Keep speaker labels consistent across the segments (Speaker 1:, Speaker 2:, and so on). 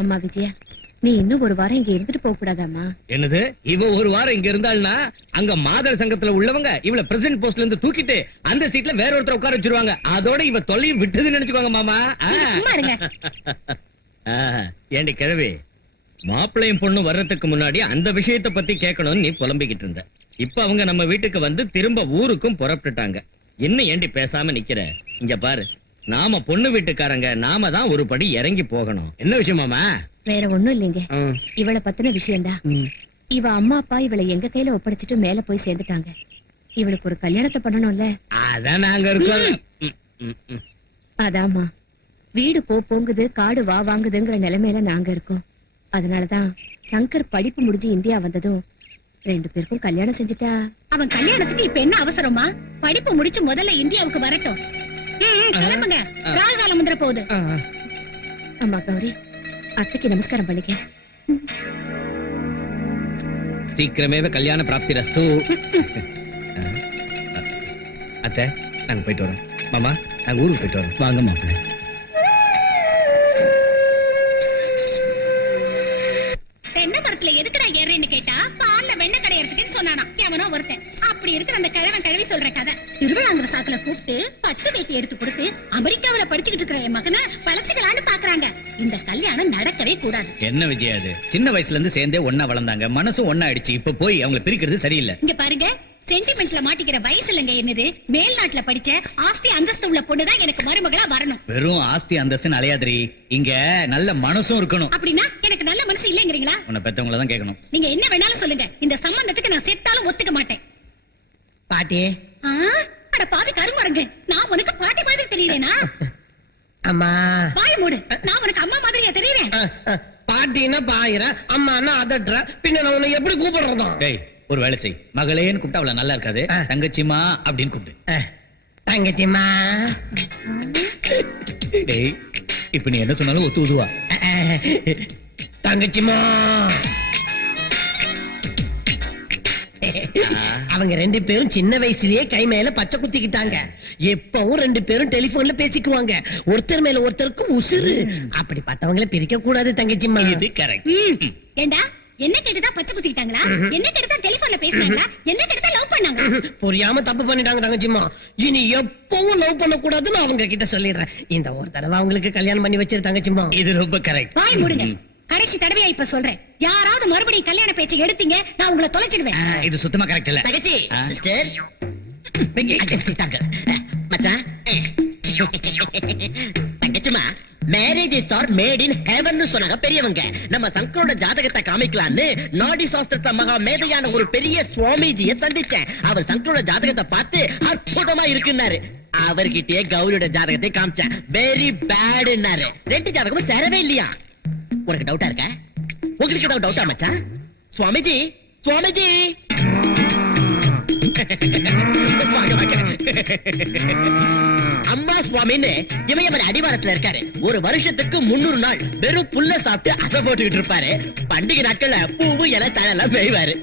Speaker 1: அம்மா விஜயா நீ இன்னும் ஒரு வாரம் இங்க இருந்துட்டு போக கூடாதாம்மா?
Speaker 2: என்னது? இவ ஒரு வாரம் இங்க இருந்தாள்னா அங்க மாதர் சங்கத்துல உள்ளவங்க இவள பிரசிடன்ட் போஸ்ட்ல இருந்து தூக்கிட்டு அந்த சீட்ல வேற ஒருத்தர் உட்கார வச்சிருவாங்க. அதோட இவ தொல்லையும் விட்டதுன்னு நினைச்சுக்கோங்க மாமா.
Speaker 1: சும்மா இருங்க.
Speaker 2: ஏண்டி கிழவி மாப்பிள்ளையும் பொண்ணு வர்றதுக்கு முன்னாடி அந்த விஷயத்தை பத்தி கேட்கணும்னு நீ புலம்பிக்கிட்டு இருந்த. இப்ப அவங்க நம்ம வீட்டுக்கு வந்து திரும்ப ஊருக்கும் புறப்பட்டுட்டாங்க. இன்னும் ஏண்டி பேசாம நிக்கிற? இங்க பாரு. நாம பொண்ணு வீட்டுக்காரங்க நாம தான் ஒரு படி இறங்கி போகணும். என்ன விஷயம் மாமா?
Speaker 1: வேற ஒண்ணும் இல்லைங்க. இவளை பத்தின விஷயம்தான். இவ அம்மா அப்பா இவளை எங்க கையில ஒப்படைச்சிட்டு மேல போய் சேர்ந்துட்டாங்க. இவளுக்கு ஒரு கல்யாணத்தை பண்ணணும்ல.
Speaker 2: அதான் நாங்க இருக்கோம். ம், ம், ம்.
Speaker 1: அதாம்மா. வீடு போ போங்குது காடு வா வாங்குதுங்கிற நிலைமையில நாங்க இருக்கோம். அதனாலதான் சங்கர் படிப்பு முடிஞ்சு இந்தியா வந்ததும் ரெண்டு பேருக்கும் கல்யாணம் செஞ்சுட்டா.
Speaker 3: அவன் கல்யாணத்துக்கு இப்ப என்ன அவசரமா? படிப்பு முடிச்சு முதல்ல இந்தியாவுக்கு வரட்டும். கிளம்புங்க முந்திர போகுது.
Speaker 1: அம்மா கௌரி அத்தைக்கு நமஸ்காரம் பண்ணிக்க.
Speaker 2: சீக்கிரமேவ கல்யாண பிராப்தி ரஸ்து. அத்தை நாங்க போயிட்டு வரோம். மாமா நாங்க ஊருக்கு போயிட்டு வரோம். வாங்க மாப்பிள்ள.
Speaker 3: திருவிழாங்கிற சாக்குல கூப்பிட்டு பட்டு வேட்டி எடுத்து கொடுத்து அமெரிக்காவில படிச்சுக்கிட்டு இருக்கிற என் மகனை பழச்சுக்கலான்னு பாக்குறாங்க. இந்த கல்யாணம் நடக்கவே கூடாது.
Speaker 4: என்ன விஜய் அது? சின்ன வயசுல இருந்து சேர்ந்தே ஒன்னா வளர்ந்தாங்க. மனசும் ஒன்னா ஆயிடுச்சு. இப்ப போய் அவங்கள பிரிக்கிறது சரியில்லை.
Speaker 3: இங்க பாருங்க சென்டிமெண்ட்ல மாட்டிக்கிற வயசு இல்லைங்க என்னது? மேல்நாட்டுல படிச்ச ஆஸ்தி அந்தஸ்து உள்ள பொண்ணுதான் எனக்கு மருமகளா வரணும்.
Speaker 4: வெறும் ஆஸ்தி அந்தஸ்துன்னு அலையாதிரி இங்க நல்ல மனசும் இருக்கணும்.
Speaker 3: அப்படின்னா எனக்கு நல்ல மனசு இல்லைங்கிறீங்களா?
Speaker 4: உன்னை பெத்தவங்கள தான் கேட்கணும்
Speaker 3: நீங்க என்ன வேணாலும் சொல்லுங்க. இந்த சம்பந்தத்துக்கு நான் செத்தாலும் ஒத்துக்க மாட்டேன்.
Speaker 5: பாட்டி.
Speaker 3: ஆ, அட பாவி கருமரங்க நான் உனக்கு பாட்டி மாதிரி தெரியறேனா
Speaker 5: அம்மா.
Speaker 3: வாய மூடு. நான் உனக்கு அம்மா மாதிரியா தெரியறேன்?
Speaker 5: பாட்டின்னா பாயிர அம்மான்னா அதட்டுற. பின்ன நான் உன்னை எப்படி கூப்பிடுறதும்
Speaker 4: டேய் ஒரு வேலை செய். மகளேன்னு கூப்பிட்டா அவள நல்லா இருக்காது. தங்கச்சிமா அப்படின்னு கூப்பிடு.
Speaker 5: அஹ், தங்கச்சிம்மா.
Speaker 4: டேய் இப்ப நீ என்ன சொன்னாலும் ஒத்து உதுவா?
Speaker 5: அஹ், அவங்க ரெண்டு பேரும் சின்ன வயசுலயே கை மேல பச்சை குத்திக்கிட்டாங்க. எப்பவும் ரெண்டு பேரும் டெலிபோன்ல பேசிக்குவாங்க. ஒருத்தர் மேல ஒருத்தருக்கு உசுறு. அப்படி பார்த்தவங்கள பிரிக்க கூடாது தங்கச்சிம்மா.
Speaker 4: இது கரெக்ட்.
Speaker 3: ஏண்டா? என்ன கேட்டுதான் பச்சை குத்திக்கிட்டாங்களா? என்ன கேட்டுதான் டெலிபோன்ல பேசினாங்களா? என்ன கேட்டுதான் லவ் பண்ணாங்க
Speaker 5: புரியாம தப்பு பண்ணிட்டாங்க தங்கச்சிம்மா. இனி எப்பவும் லவ் பண்ண கூடாதுன்னு அவங்க கிட்ட சொல்லிடுறேன். இந்த ஒரு தடவை அவங்களுக்கு கல்யாணம் பண்ணி வச்சிரு தங்கச்சிம்மா.
Speaker 4: இது ரொம்ப கரெக்ட்
Speaker 3: வாய் மூடுங்க. கடைசி தடவையா இப்ப சொல்றேன். யாராவது மறுபடியும் கல்யாண பேச்சை எடுத்தீங்க நான் உங்களை தொலைச்சிடுவேன்.
Speaker 4: இது சுத்தமா கரெக்ட் இல்ல.
Speaker 5: தங்கச்சி
Speaker 4: ஆ.
Speaker 5: சிஸ்டர். தங்கச்சி தாங்க. மச்சான். தங்கச்சிமா marriage is are made in heaven சொன்னாங்க பெரியவங்க. நம்ம சங்கரோட ஜாதகத்தை காமிக்கலான்னு நாடி சாஸ்திரத்துல மகா மேதையான ஒரு பெரிய சுவாமிஜிய சந்திச்சேன். அவர் சங்கரோட ஜாதகத்தை பார்த்து அற்புதமா இருக்குன்னாரு. அவர்கிட்டயே கௌரியோட ஜாதகத்தை காமிச்சேன். வெரி பேடுன்னாரு ரெண்டு ஜாதகமும் சேரவே இல்லையா? உனக்கு டவுட்டா இருக்க? உங்களுக்கு ஏதாவது டவுட்டா மச்சான்? சுவாமிஜி சுவாமிஜி. அம்மா சுவாமின்னு இமயமலை அடிவாரத்துல இருக்காரு. ஒரு வருஷத்துக்கு முன்னூறு நாள் வெறும் புல்ல சாப்பிட்டு அசை போட்டுக்கிட்டு இருப்பாரு. பண்டிகை நாட்கள்ல பூவு இலை தழெல்லாம் மேய்வாரு.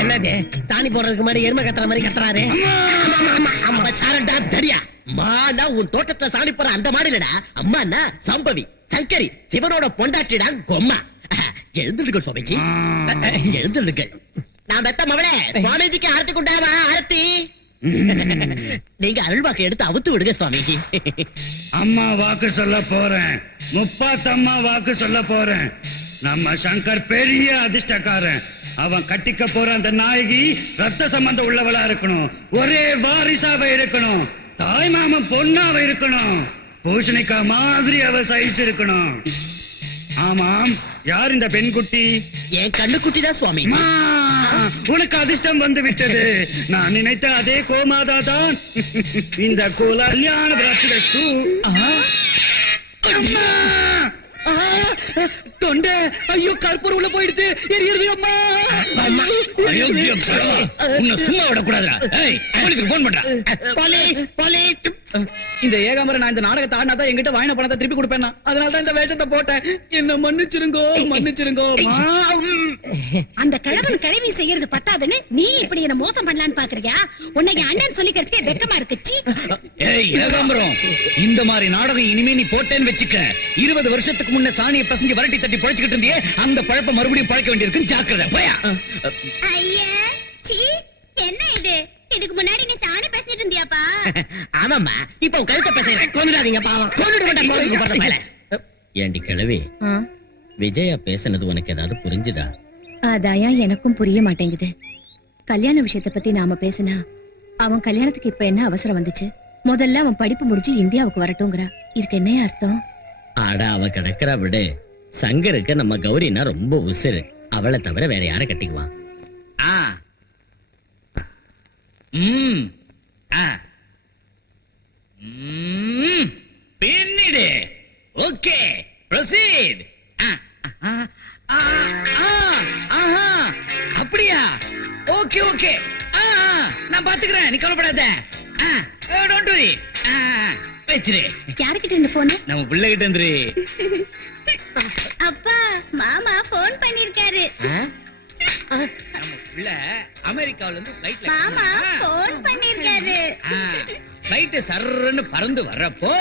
Speaker 5: என்னது? சாணி போடுறதுக்கு முன்னாடி எருமை கத்துற மாதிரி கத்துறாரு. தடியா. மானா உன் தோட்டத்துல சாணி போற அந்த மாடு இல்லடா அம்மானா சம்பவி சங்கரி சிவனோட பொண்டாட்டிடா கொம்மா. எழுந்துடுங்கள் சுவாமிஜி. எழுந்துடுங்கள் நான் பெத்த மவனே சுவாமிஜிக்கு ஆரத்தி கொண்டாவா ஆரத்தி? நீங்க அருள்வாக்கு எடுத்து அவுத்து விடுங்க சுவாமிஜி.
Speaker 6: அம்மா வாக்கு சொல்ல போறேன். முப்பாத்தம்மா வாக்கு சொல்ல போறேன். நம்ம சங்கர் பெரிய அதிர்ஷ்டக்காரன். அவன் கட்டிக்க போற அந்த நாயகி ரத்த சம்பந்தம் உள்ளவளா இருக்கணும். ஒரே வாரிசாவ இருக்கணும். தாய் மாமன் பொண்ணாவ இருக்கணும். பூசணிக்கா மாதிரி அவ சைஸ் இருக்கணும். ஆமாம் யார் இந்த பெண்குட்டி?
Speaker 5: என் கண்ணுக்குட்டி தான்
Speaker 6: அம்மா, உனக்கு அதிர்ஷ்டம் வந்து விட்டது. நான் நினைத்த அதே கோமாதா தான். இந்த அம்மா!
Speaker 5: ஆ, தொண்டை ஐயோ கற்பூரம் உள்ள போயிடுது எரியுது அம்மா.
Speaker 4: அயோக்கியம் உன்னை சும்மா விடக்கூடாதுடா. ஏய் போலீஸுக்கு போன் பண்றா
Speaker 5: போலீஸ் போலீஸ்
Speaker 4: இந்த ஏகாம்பரம் நான் இந்த நாடகத்தை ஆடினா தான் என்கிட்ட வாங்கின பணத்தை திருப்பி கொடுப்பேன் அதனால தான் இந்த வேஷத்தை போட்டேன். என்ன மன்னிச்சிருங்கோ மன்னிச்சிருங்கோ.
Speaker 3: அந்த கிழவன் கிழவி செய்யறது பத்தாதுன்னு நீ இப்படி என்ன மோசம் பண்ணலான்னு பாக்குறியா? உன்னை அண்ணன் சொல்லிக்கிறதுக்கே வெக்கமா இருக்கு. சீ.
Speaker 4: ஏய் ஏகாம்பரம் இந்த மாதிரி நாடகம் இனிமே நீ போட்டேன்னு வச்சுக்க. இருபது வருஷத்துக்கு முன்ன சாணியை பசஞ்சு வரட்டி தட்டி பழச்சுக்கிட்டு இருந்தியே அந்த பழப்ப மறுபடியும் பழக்க வேண்டியிருக்கும் ஜாக்கிரதை. போயா
Speaker 3: ஐயா சீ என்ன இது இதுக்கு முன்னாடி நீ சாணி பேசிட்டு இருந்தியாப்பா
Speaker 5: ஆமாம்மா. இப்ப கழுத்தை பேசுறேன் கொண்டுடாதீங்க பாவம். கொண்டுட மாட்டேன்
Speaker 2: ஏண்டி கிழவி? விஜயா பேசுனது உனக்கு ஏதாவது புரிஞ்சுதா?
Speaker 1: அதாயா எனக்கும் புரிய மாட்டேங்குது. கல்யாண விஷயத்தை பத்தி நாம பேசினா அவன் கல்யாணத்துக்கு இப்ப என்ன அவசரம் வந்துச்சு? முதல்ல அவன் படிப்பு முடிஞ்சு இந்தியாவுக்கு வரட்டும்ங்கிறா. இதுக்கு என்னையா அர்த்தம்?
Speaker 2: ஆடா அவ கிடக்குறா விடு. சங்கருக்கு நம்ம கௌரினா ரொம்ப உசுரு அவளை தவிர வேற யார கட்டிக்குவான்?
Speaker 4: ஆ. ம். ஆ. பின்னிடு. ஓகே. ப்ரொசீட். அப்படியா? Okay okay. நான் பாத்துக்கிறேன். நீ கவலைப்படாத. டோன்ட் வரி வச்சிரு.
Speaker 3: யாருக்கிட்ட இந்த போன்
Speaker 4: நம்ம பிள்ளைகிட்ட இருந்து.
Speaker 3: அப்பா மாமா போன் பண்ணிருக்காரு.
Speaker 4: நம்ம பிள்ளை அமெரிக்காவுல இருந்து
Speaker 3: மாமா போன் பண்ணிருக்காரு.
Speaker 4: ஃளைட் சர்ன்னு பறந்து வர்றப்போ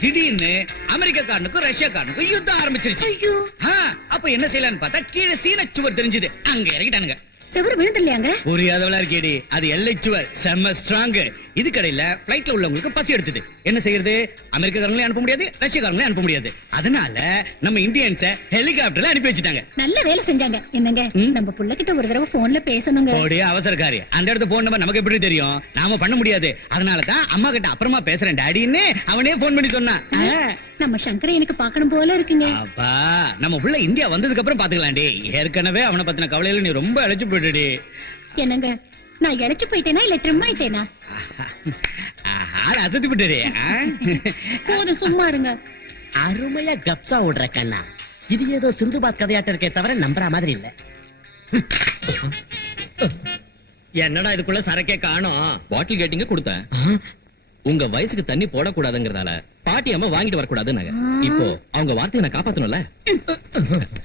Speaker 4: திடீர்னு அமெரிக்காக்காரனுக்கும் ரஷ்யாக்காரனுக்கும் யுத்தம் ஆரம்பிச்சிருச்சு.
Speaker 3: ஐயோ.
Speaker 4: ஆ, அப்ப என்ன செய்யலாம்னு பார்த்தா கீழே சீன சுவர் தெரிஞ்சது. அங்க இறங்கிட்டானுங்க.
Speaker 3: செவரு விழுந்துலையாங்க
Speaker 4: புரியாதவளா இருக்கேடி. அது எல்லை சுவர். செம்ம ஸ்ட்ராங் இது கடையில பிளைட்ல உள்ளவங்களுக்கு பசி எடுத்தது. என்ன செய்யறது? அமெரிக்காக்காரங்களையும் அனுப்ப முடியாது ரஷ்யக்காரங்களையும் அனுப்ப முடியாது. அதனால நம்ம இந்தியன்ஸ ஹெலிகாப்டர்ல அனுப்பி வச்சுட்டாங்க.
Speaker 3: நல்ல வேலை செஞ்சாங்க. என்னங்க நம்ம புள்ளகிட்ட ஒரு தடவை போன்ல பேசணுங்க.
Speaker 4: ஓடி அவசரக்காரி. அந்த இடத்து போன் நம்பர் நமக்கு எப்படி தெரியும்? நாம பண்ண முடியாது. அதனால தான் அம்மா கிட்ட அப்புறமா பேசுறேன் டாடின்னு அவனே போன் பண்ணி சொன்னான்.
Speaker 3: நம்ம சங்கரை எனக்கு பார்க்கணும் போல இருக்குங்க.
Speaker 4: அப்பா நம்ம புள்ள இந்தியா வந்ததுக்கு அப்புறம் பாத்துக்கலாம்டி. ஏற்கனவே அவனை பத்தின கவலையில நீ ரொம்ப அழைச்சு போயிடுடி
Speaker 3: என்னங்க நான் இழைச்சு போயிட்டேனா இல்ல ட்ரிம் ஆயிட்டேனா?
Speaker 4: ஆள அசத்தி
Speaker 3: போதும் சும்மா இருங்க.
Speaker 5: அருமையா கப்சா ஓடுற கண்ணா. இது ஏதோ சிந்துபாத் கதையாட்டம் இருக்கே தவிர நம்புற மாதிரி இல்ல.
Speaker 2: என்னடா இதுக்குள்ள சரக்கே காணோம்?
Speaker 7: பாட்டில் கேட்டிங்க கொடுத்தேன். உங்க வயசுக்கு தண்ணி போடக்கூடாதுங்கிறதால. பாட்டி அம்மா வாங்கிட்டு வரக்கூடாதுன்னாங்க. இப்போ அவங்க வார்த்தையை நான் காப்பாத்தணும்ல?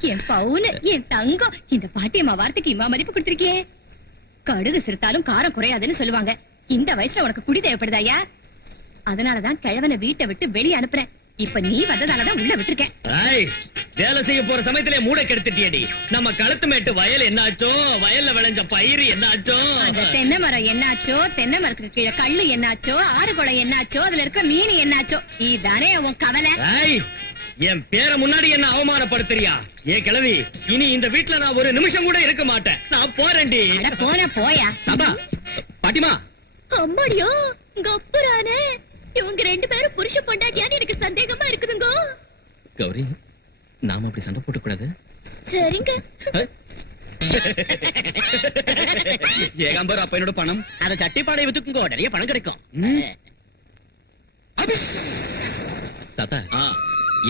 Speaker 1: என் பவுனு என் தங்கம் இந்த பாட்டியம்மா வார்த்தைக்கு இம்மா மதிப்பு கொடுத்திருக்கியே. கடுகு சிரித்தாலும் காரம் குறையாதுன்னு சொல்லுவாங்க. இந்த வயசுல உனக்கு குடி தேவைப்படுதாயா அதனாலதான் கிழவனை வீட்டை விட்டு வெளியே அனுப்புறேன். இப்ப நீ வந்ததாலதான் உள்ள விட்டுருக்கேன்.
Speaker 2: வேலை செய்ய போற சமயத்திலே மூட கெடுத்துட்டியடி. நம்ம களத்து மேட்டு வயல் என்னாச்சோ? வயல்ல விளைஞ்ச பயிர் என்னாச்சோ?
Speaker 1: அந்த தென்னை மரம் என்னாச்சோ? தென்னை மரத்துக்கு கீழே கல்லு என்னாச்சோ? ஆறு குளம் என்னாச்சோ? அதுல இருக்கிற மீன் என்னாச்சோ? இதானே உன் கவலை.
Speaker 2: ஏய், என் பேரை முன்னாடி என்ன அவமானப்படுத்துறியா? ஏ கிழவி இனி இந்த வீட்ல நான் ஒரு நிமிஷம் கூட இருக்க மாட்டேன். நான் போறேன்டி.
Speaker 1: அட போன போயா.
Speaker 7: தாத்தா பாட்டிமா.
Speaker 3: அம்மாடியோ கப்புரானே இவங்க ரெண்டு பேரும் புருஷ பொண்டாட்டியான்னு எனக்கு சந்தேகமா இருக்குதுங்க.
Speaker 7: கௌரி நாம அப்படி சண்டை போட்டுக்கூடாது.
Speaker 3: சரிங்க.
Speaker 7: ஏகாம்பர் அப்ப என்னோட பணம்
Speaker 5: அத சட்டிப்பாடை வித்துக்குங்க நிறைய பணம் கிடைக்கும்.
Speaker 7: தாத்தா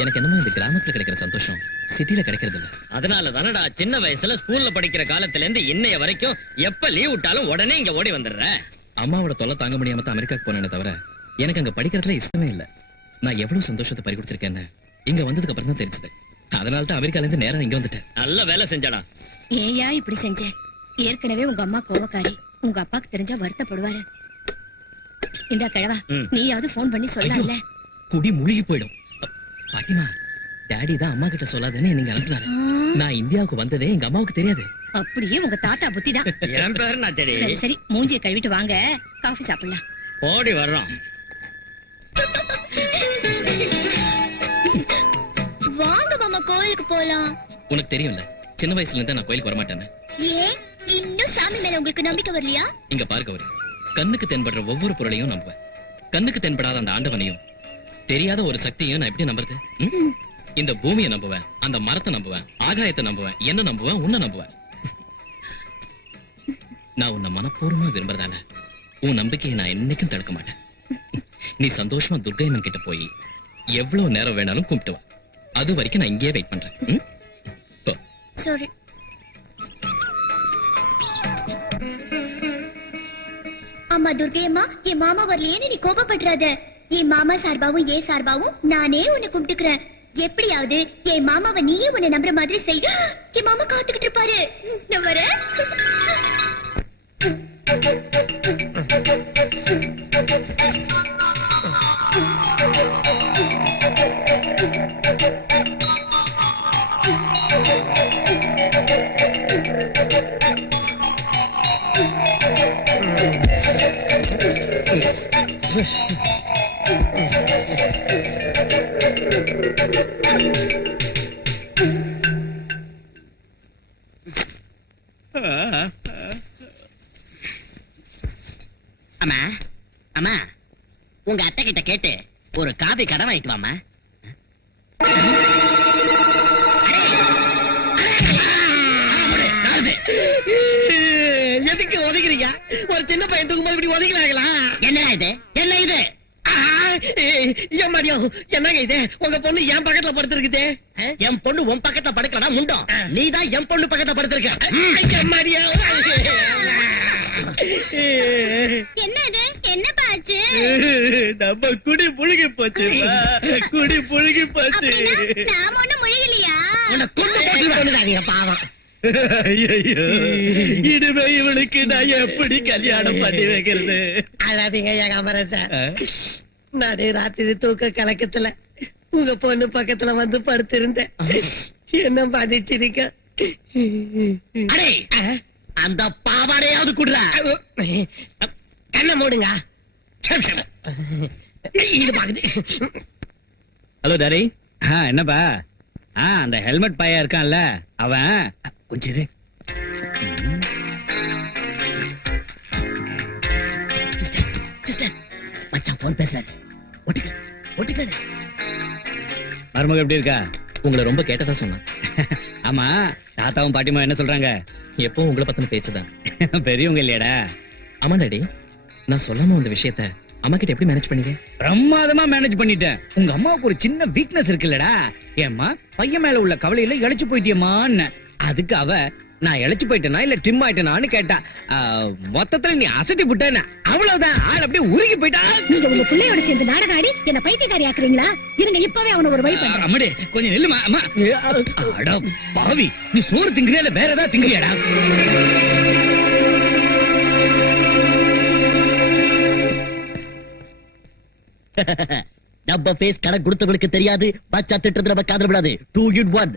Speaker 7: எனக்கு என்னமோ இந்த கிராமத்துல கிடைக்கிற சந்தோஷம். சிட்டில கிடைக்கிறது இல்ல.
Speaker 2: அதனால தானடா சின்ன வயசுல ஸ்கூல்ல படிக்கிற காலத்துல இருந்து இன்னைய வரைக்கும் எப்ப லீவ் விட்டாலும் உடனே இங்க ஓடி வந்துடுற.
Speaker 7: அம்மாவோட தொல்லை தாங்க முடியாம தான் அமெரிக்காக்கு போனேனே தவிர எனக்கு அங்க படிக்கிறதுல இஷ்டமே இல்ல. நான் எவ்வளவு சந்தோஷத்தை பறி கொடுத்திருக்கேன்னு இங்க வந்ததுக்கு அப்புறம் தான் தெரிஞ்சது. அதனால தான் அமெரிக்கால இருந்து நேரா இங்க வந்துட்டேன்.
Speaker 2: நல்ல வேலை செஞ்சடா.
Speaker 1: ஏயா இப்படி செஞ்ச? ஏற்கனவே உங்க அம்மா கோவக்காரி. உங்க அப்பாக்கு தெரிஞ்சா வருத்தப்படுவாரு. இந்தா கிழவா. நீயாவது ஃபோன் பண்ணி சொல்லல.
Speaker 7: குடி முழுகி போயிடும். பாட்டிமா டாடி தான் அம்மா கிட்ட சொல்லாதேன்னு நீங்க அனுப்புறாரு நான் இந்தியாவுக்கு வந்ததே எங்க அம்மாவுக்கு தெரியாது.
Speaker 1: அப்படியே உங்க தாத்தா புத்திதான்
Speaker 2: என் பேரு நான் செடி
Speaker 1: சரி சரி மூஞ்சிய கழுவிட்டு வாங்க. காஃபி சாப்பிடலாம்.
Speaker 2: ஓடி வர்றோம்.
Speaker 3: போலாம்.
Speaker 7: உனக்கு தெரியும்ல சின்ன வயசுல இருந்தே நான் கோயிலுக்கு வரமாட்டேன்னு.
Speaker 3: ஏன்? இன்னும் சாமி மேல உங்களுக்கு நம்பிக்கை வரலையா?
Speaker 7: இங்க பாரு கௌரி கண்ணுக்கு தென்படுற ஒவ்வொரு பொருளையும் நம்புவேன். கண்ணுக்கு தென்படாத அந்த ஆண்டவனையும் தெரியாத ஒரு சக்தியையும் நான் எப்படி நம்புறது? இந்த பூமியை நம்புவேன் அந்த மரத்தை நம்புவேன் ஆகாயத்தை நம்புவேன் என்ன நம்புவேன் உன்னை நம்புவேன். நான் உன்னை மனப்பூர்வமா விரும்புறதால உன் நம்பிக்கையை நான் என்னைக்கும் தடுக்க மாட்டேன். நீ சந்தோஷமா துர்கையம்மன் கிட்ட போய் எவ்வளவு நேரம் வேணாலும் கும்பிட்டு அது வரைக்கும் நான் இங்கேயே வெயிட் பண்றேன்.
Speaker 3: சாரி அம்மா துர்கையம்மா என் மாமா வரலையேன்னு நீ கோபப்படுறாத.
Speaker 8: என் மாமா சார்பாவும் ஏன் சார்பாவும் நானே உன்னை கும்பிட்டுக்கிறேன். எப்படியாவது என் மாமாவை நீயே உன்னை நம்புற மாதிரி செய். என் மாமா காத்துக்கிட்டு இருப்பாரு. நான் வரேன்.
Speaker 9: அம்மா அம்மா உங்க அத்தை கிட்ட கேட்டு ஒரு காபி கடன் வாங்கிட்டு எம்மாடியோ என்னங்க இது? உங்க பொண்ணு என் பக்கத்துல படுத்திருக்குது. என் பொண்ணு உன் பக்கத்துல படுக்கடா முண்டம். நீ தான் என் பொண்ணு பக்கத்துல படுத்திருக்க. எம்மாடியோ
Speaker 8: என்ன இது என்ன பாச்சு
Speaker 4: நம்ம குடி முழுகி போச்சு குடி முழுகி போச்சு.
Speaker 8: நாம ஒண்ணும் முழுகலையா?
Speaker 9: உன்னை கொண்டு போட்டுருவாங்க பாவம்.
Speaker 4: ஐயோ இனிமே இவளுக்கு நான் எப்படி கல்யாணம் பண்ணி வைக்கிறது?
Speaker 9: அழாதீங்க என் அமரன் சார் நானே ராத்திரி தூக்க கலக்கத்துல உங்க பொண்ணு பக்கத்துல வந்து படுத்திருந்தேன். என்ன பண்ணிச்சிருக்க அடே அந்த பாவாடையாவது குடுறா. கண்ணை மூடுங்க. இது பாக்குது.
Speaker 10: ஹலோ டாரி
Speaker 4: ஆ, என்னப்பா? ஆ அந்த ஹெல்மெட் பையன் இருக்கான்ல அவன். கொஞ்சம்
Speaker 9: மச்சான் போன் ஒட்டுக்க
Speaker 4: மருமக எப்படி இருக்கா?
Speaker 7: உங்களை ரொம்ப கேட்டதா சொன்னேன்.
Speaker 4: ஆமா தாத்தாவும் பாட்டிமா என்ன சொல்றாங்க?
Speaker 7: எப்பவும் உங்களை பத்தின பேச்சுதான்
Speaker 4: பெரியவங்க இல்லையாடா.
Speaker 7: ஆமா டாடி. நான் சொல்லாம வந்த விஷயத்த அம்மா கிட்ட எப்படி மேனேஜ் பண்ணீங்க?
Speaker 4: பிரமாதமா மேனேஜ் பண்ணிட்டேன். உங்க அம்மாவுக்கு ஒரு சின்ன வீக்னஸ் இருக்குல்லடா. ஏம்மா பையன் மேல உள்ள கவலையில இழைச்சு போயிட்டியம்மான்னு. அதுக்கு அவ நான் இழைச்சு போயிட்டேனா? இல்ல டிம் ஆயிட்டேனான்னு கேட்டா மொத்தத்துல நீ அசட்டி விட்டேன அவ்வளவுதான். ஆள் அப்படியே உருகி போயிட்டா.
Speaker 3: நீங்க உங்க பிள்ளையோட சேர்ந்து நாடகம் ஆடி என்ன பைத்தியக்காரி ஆக்குறீங்களா? இருங்க இப்பவே அவன ஒரு வழி பண்றேன்.
Speaker 4: அம்மாடி கொஞ்சம் நில்லுமா அம்மா. அடா பாவி நீ சோறு திங்கிறியா இல்ல வேற ஏதாவது திங்கிறியாடா
Speaker 9: நம்ம ஃபேஸ் கடன் கொடுத்தவங்களுக்கு தெரியாது. பச்சா திட்டத்துல நம்ம காதல் விடாது. Two in one